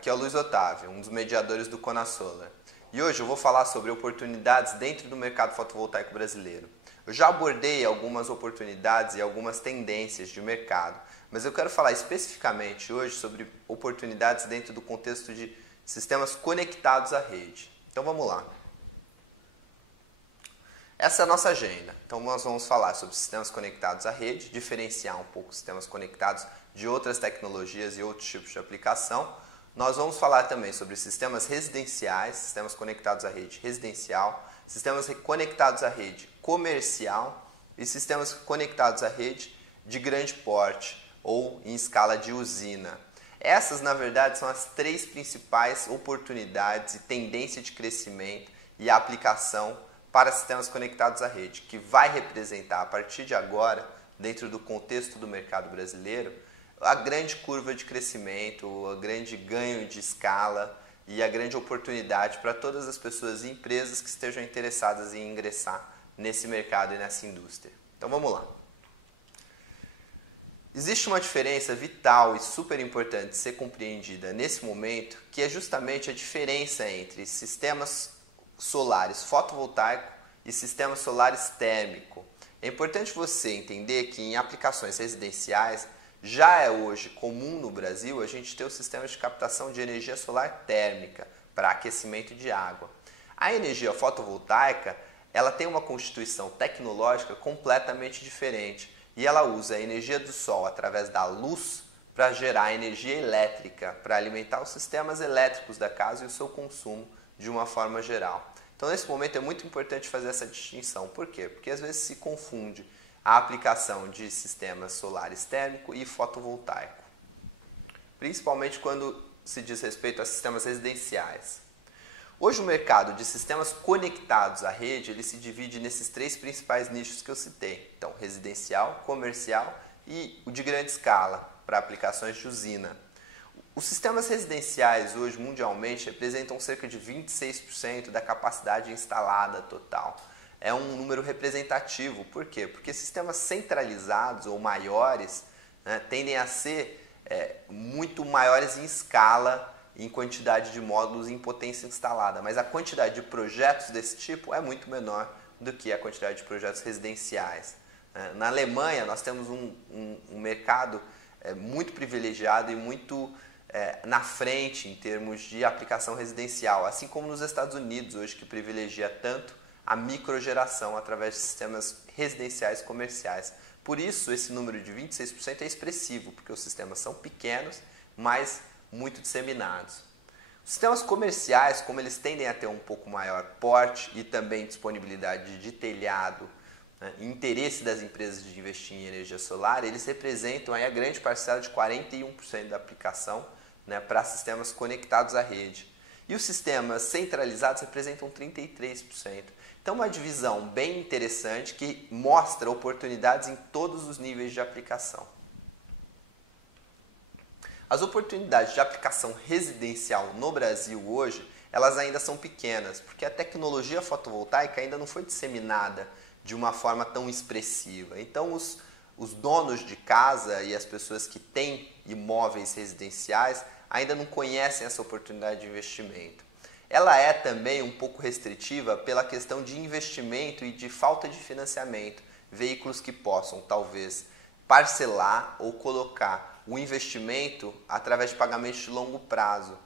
Aqui é o Luiz Otávio, um dos mediadores do Conasolar. E hoje eu vou falar sobre oportunidades dentro do mercado fotovoltaico brasileiro. Eu já abordei algumas oportunidades e algumas tendências de mercado, mas eu quero falar especificamente hoje sobre oportunidades dentro do contexto de sistemas conectados à rede. Então vamos lá. Essa é a nossa agenda. Então nós vamos falar sobre sistemas conectados à rede, diferenciar um pouco os sistemas conectados de outras tecnologias e outros tipos de aplicação. Nós vamos falar também sobre sistemas residenciais, sistemas conectados à rede residencial, sistemas conectados à rede comercial e sistemas conectados à rede de grande porte ou em escala de usina. Essas, na verdade, são as três principais oportunidades e tendência de crescimento e aplicação para sistemas conectados à rede, que vai representar, a partir de agora, dentro do contexto do mercado brasileiro, a grande curva de crescimento, o grande ganho de escala e a grande oportunidade para todas as pessoas e empresas que estejam interessadas em ingressar nesse mercado e nessa indústria. Então vamos lá. Existe uma diferença vital e super importante de ser compreendida nesse momento, que é justamente a diferença entre sistemas solares fotovoltaico e sistemas solares térmico. É importante você entender que em aplicações residenciais já é hoje comum no Brasil a gente ter o sistema de captação de energia solar térmica para aquecimento de água. A energia fotovoltaica ela tem uma constituição tecnológica completamente diferente e ela usa a energia do sol através da luz para gerar energia elétrica, para alimentar os sistemas elétricos da casa e o seu consumo de uma forma geral. Então nesse momento é muito importante fazer essa distinção. Por quê? Porque às vezes se confunde a aplicação de sistemas solares térmico e fotovoltaico, principalmente quando se diz respeito a sistemas residenciais. Hoje o mercado de sistemas conectados à rede ele se divide nesses três principais nichos que eu citei. Então, residencial, comercial e o de grande escala, para aplicações de usina. Os sistemas residenciais hoje mundialmente representam cerca de 26% da capacidade instalada total. É um número representativo. Por quê? Porque sistemas centralizados ou maiores tendem a ser muito maiores em escala, em quantidade de módulos e em potência instalada. Mas a quantidade de projetos desse tipo é muito menor do que a quantidade de projetos residenciais. Na Alemanha nós temos um mercado muito privilegiado e muito na frente em termos de aplicação residencial, assim como nos Estados Unidos hoje, que privilegia tanto a microgeração através de sistemas residenciais comerciais. Por isso, esse número de 26% é expressivo, porque os sistemas são pequenos, mas muito disseminados. Os sistemas comerciais, como eles tendem a ter um pouco maior porte e também disponibilidade de telhado, interesse das empresas de investir em energia solar, eles representam aí a grande parcela de 41% da aplicação para sistemas conectados à rede. E os sistemas centralizados representam 33%. Então, uma divisão bem interessante que mostra oportunidades em todos os níveis de aplicação. As oportunidades de aplicação residencial no Brasil hoje, elas ainda são pequenas, porque a tecnologia fotovoltaica ainda não foi disseminada de uma forma tão expressiva. Então, os donos de casa e as pessoas que têm imóveis residenciais ainda não conhecem essa oportunidade de investimento. Ela é também um pouco restritiva pela questão de investimento e de falta de financiamento. Veículos que possam, talvez, parcelar ou colocar o investimento através de pagamentos de longo prazo,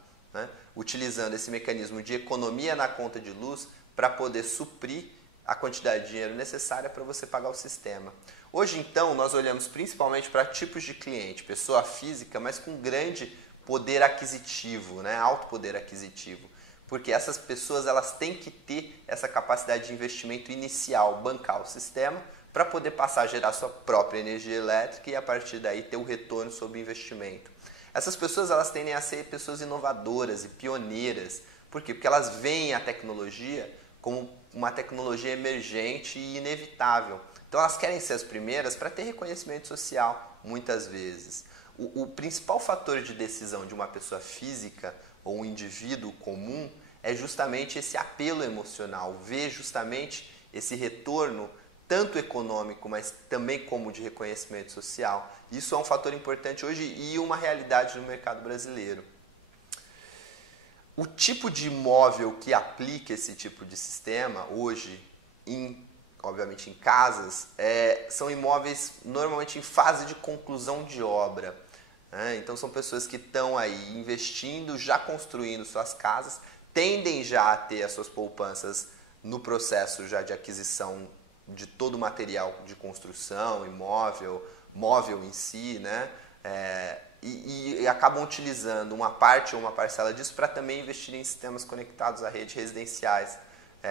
utilizando esse mecanismo de economia na conta de luz para poder suprir a quantidade de dinheiro necessária para você pagar o sistema. Hoje, então, nós olhamos principalmente para tipos de cliente, pessoa física, mas com grande poder aquisitivo, alto poder aquisitivo. Porque essas pessoas elas têm que ter essa capacidade de investimento inicial, bancar o sistema, para poder passar a gerar sua própria energia elétrica e a partir daí ter o retorno sobre o investimento. Essas pessoas elas tendem a ser pessoas inovadoras e pioneiras. Por quê? Porque elas veem a tecnologia como uma tecnologia emergente e inevitável. Então elas querem ser as primeiras para ter reconhecimento social, muitas vezes. O principal fator de decisão de uma pessoa física ou um indivíduo comum é justamente esse apelo emocional, ver justamente esse retorno tanto econômico, mas também como de reconhecimento social. Isso é um fator importante hoje e uma realidade no mercado brasileiro. O tipo de imóvel que aplica esse tipo de sistema hoje, obviamente em casas, são imóveis normalmente em fase de conclusão de obra. Né? Então são pessoas que estão aí investindo, já construindo suas casas, tendem já a ter as suas poupanças no processo já de aquisição de todo o material de construção, imóvel, móvel em si, né? E acabam utilizando uma parte ou uma parcela disso para também investir em sistemas conectados à rede residenciais.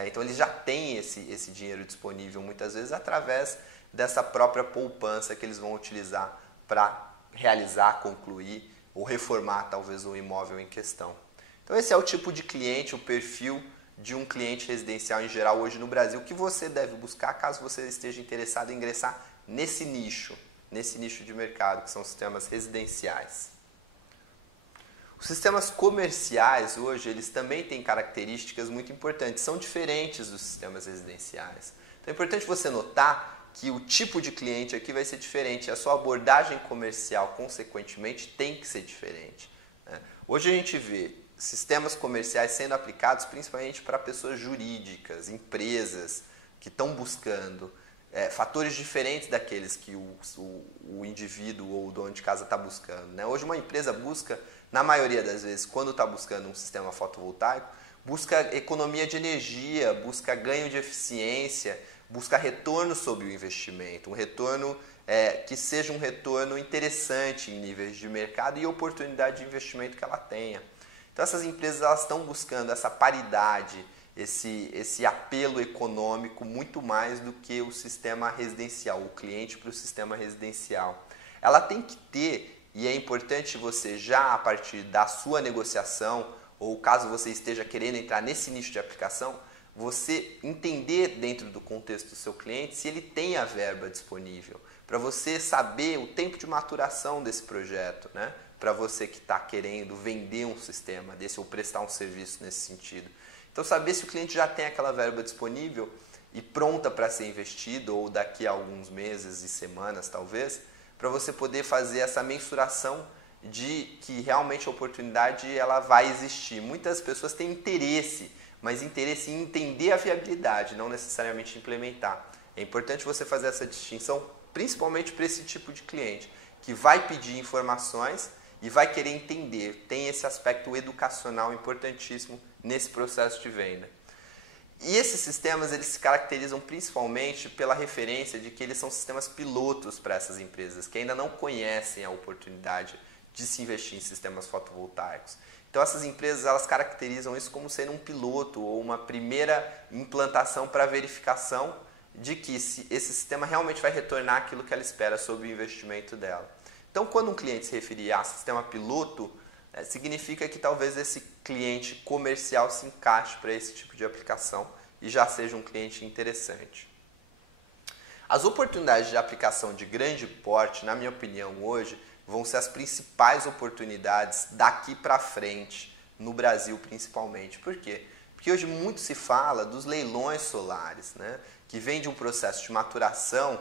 Então eles já têm esse dinheiro disponível muitas vezes através dessa própria poupança que eles vão utilizar para realizar, concluir ou reformar talvez o imóvel em questão. Então esse é o tipo de cliente, o perfil de um cliente residencial em geral hoje no Brasil que você deve buscar caso você esteja interessado em ingressar nesse nicho de mercado que são os sistemas residenciais. Os sistemas comerciais hoje eles também têm características muito importantes, são diferentes dos sistemas residenciais. Então é importante você notar que o tipo de cliente aqui vai ser diferente, a sua abordagem comercial, consequentemente, tem que ser diferente. Né? Hoje a gente vê sistemas comerciais sendo aplicados principalmente para pessoas jurídicas, empresas que estão buscando fatores diferentes daqueles que o indivíduo ou o dono de casa está buscando. Né? Hoje uma empresa busca, na maioria das vezes, quando está buscando um sistema fotovoltaico, busca economia de energia, busca ganho de eficiência, busca retorno sobre o investimento, um retorno que seja um retorno interessante em níveis de mercado e oportunidade de investimento que ela tenha. Então essas empresas elas estão buscando essa paridade, esse apelo econômico muito mais do que o sistema residencial, o cliente para o sistema residencial. Ela tem que ter, e é importante você já a partir da sua negociação, ou caso você esteja querendo entrar nesse nicho de aplicação, você entender dentro do contexto do seu cliente se ele tem a verba disponível, para você saber o tempo de maturação desse projeto, né? Para você que está querendo vender um sistema desse ou prestar um serviço nesse sentido. Então saber se o cliente já tem aquela verba disponível e pronta para ser investido ou daqui a alguns meses e semanas talvez, para você poder fazer essa mensuração de que realmente a oportunidade ela vai existir. Muitas pessoas têm interesse, mas interesse em entender a viabilidade, não necessariamente implementar. É importante você fazer essa distinção, principalmente para esse tipo de cliente, que vai pedir informações e vai querer entender. Tem esse aspecto educacional importantíssimo nesse processo de venda. E esses sistemas eles se caracterizam principalmente pela referência de que eles são sistemas pilotos para essas empresas, que ainda não conhecem a oportunidade de se investir em sistemas fotovoltaicos. Então essas empresas elas caracterizam isso como sendo um piloto ou uma primeira implantação para verificação de que esse sistema realmente vai retornar aquilo que ela espera sobre o investimento dela. Então quando um cliente se referir a sistema piloto, significa que talvez esse cliente comercial se encaixe para esse tipo de aplicação e já seja um cliente interessante. As oportunidades de aplicação de grande porte, na minha opinião hoje, vão ser as principais oportunidades daqui para frente, no Brasil principalmente. Por quê? Porque hoje muito se fala dos leilões solares, né? Que vem de um processo de maturação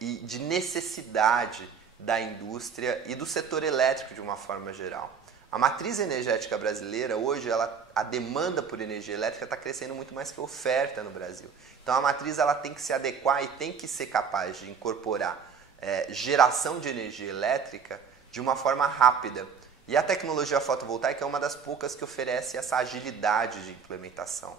e de necessidade da indústria e do setor elétrico de uma forma geral. A matriz energética brasileira, hoje, a demanda por energia elétrica está crescendo muito mais que a oferta no Brasil. Então a matriz ela tem que se adequar e tem que ser capaz de incorporar geração de energia elétrica de uma forma rápida. E a tecnologia fotovoltaica é uma das poucas que oferece essa agilidade de implementação.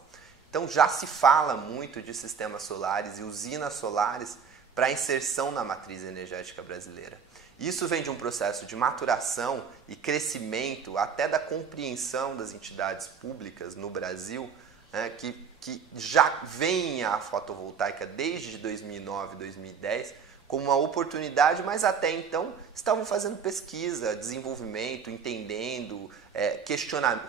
Então já se fala muito de sistemas solares e usinas solares para inserção na matriz energética brasileira. Isso vem de um processo de maturação e crescimento até da compreensão das entidades públicas no Brasil, né, que já veem a fotovoltaica desde 2009, 2010 como uma oportunidade, mas até então estavam fazendo pesquisa, desenvolvimento, entendendo,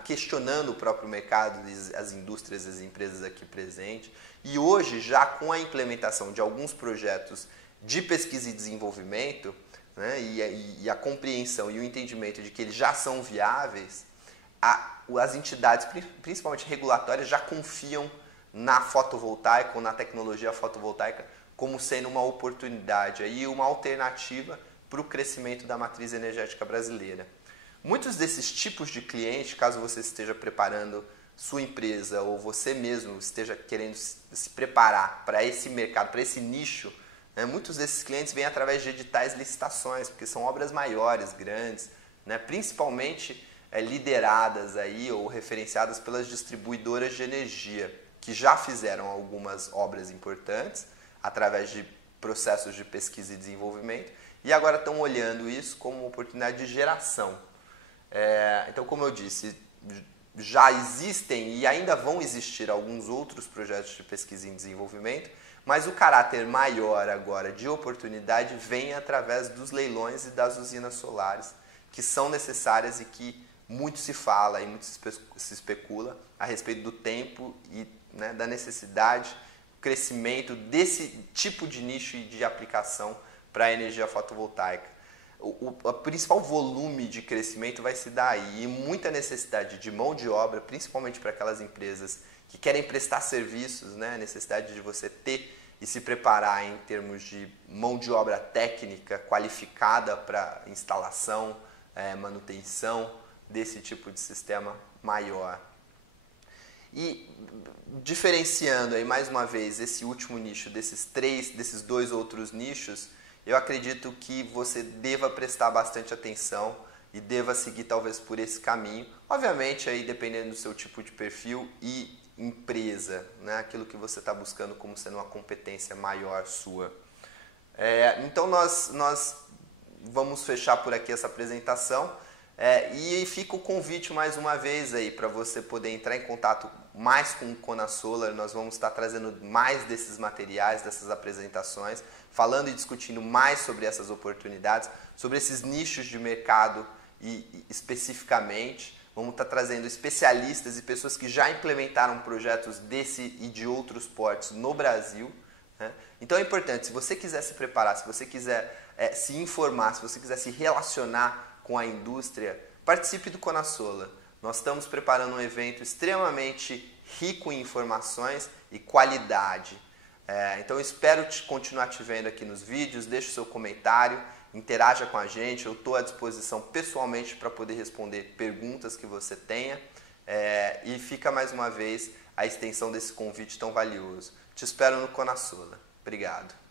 questionando o próprio mercado, as indústrias, as empresas aqui presentes. E hoje, já com a implementação de alguns projetos de pesquisa e desenvolvimento, né, e a compreensão e o entendimento de que eles já são viáveis, as entidades, principalmente regulatórias, já confiam na fotovoltaica ou na tecnologia fotovoltaica como sendo uma oportunidade e uma alternativa para o crescimento da matriz energética brasileira. Muitos desses tipos de cliente, caso você esteja preparando sua empresa ou você mesmo esteja querendo se preparar para esse mercado, para esse nicho, né, muitos desses clientes vêm através de editais licitações, porque são obras maiores, grandes, né, principalmente lideradas aí ou referenciadas pelas distribuidoras de energia, que já fizeram algumas obras importantes através de processos de pesquisa e desenvolvimento e agora estão olhando isso como uma oportunidade de geração. Então, como eu disse, já existem e ainda vão existir alguns outros projetos de pesquisa e desenvolvimento, mas o caráter maior agora de oportunidade vem através dos leilões e das usinas solares, que são necessárias e que muito se fala e muito se especula a respeito do tempo e, né, da necessidade, do crescimento desse tipo de nicho e de aplicação para a energia fotovoltaica. O principal volume de crescimento vai se dar aí e muita necessidade de mão de obra, principalmente para aquelas empresas que querem prestar serviços, né? A necessidade de você ter e se preparar em termos de mão de obra técnica qualificada para instalação, manutenção desse tipo de sistema maior. E diferenciando aí mais uma vez esse último nicho desses dois outros nichos, eu acredito que você deva prestar bastante atenção e deva seguir talvez por esse caminho. Obviamente aí dependendo do seu tipo de perfil e empresa, né? Aquilo que você está buscando como sendo uma competência maior sua. Então nós vamos fechar por aqui essa apresentação. E fica o convite mais uma vez aí para você poder entrar em contato mais com o Conasolar. Nós vamos estar trazendo mais desses materiais, dessas apresentações, falando e discutindo mais sobre essas oportunidades, sobre esses nichos de mercado e especificamente. Vamos estar trazendo especialistas e pessoas que já implementaram projetos desse e de outros portos no Brasil, né? Então é importante, se você quiser se preparar, se você quiser se informar, se você quiser se relacionar com a indústria, participe do Conasolar. Nós estamos preparando um evento extremamente rico em informações e qualidade. Então eu espero continuar te vendo aqui nos vídeos, deixe o seu comentário, interaja com a gente, eu estou à disposição pessoalmente para poder responder perguntas que você tenha e fica mais uma vez a extensão desse convite tão valioso. Te espero no Conasolar. Obrigado.